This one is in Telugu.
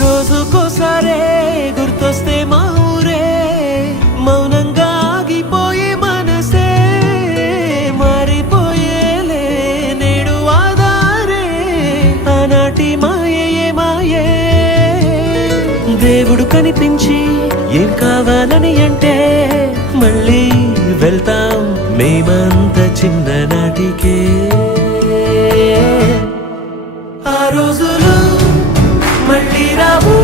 రోజుకోసారే గుర్తొస్తే మా ఊరే మౌనంగా ఆగిపోయే మనసే మారిపోయేలే నేడు ఆధారే ఆనాటి మాయే మాయే దేవుడు కనిపించి ఏం కావాలని అంటే మళ్ళీ వెళ్తాం మేమంత చిన్ననాటికే ఆ రోజులు మళ్ళీ రావు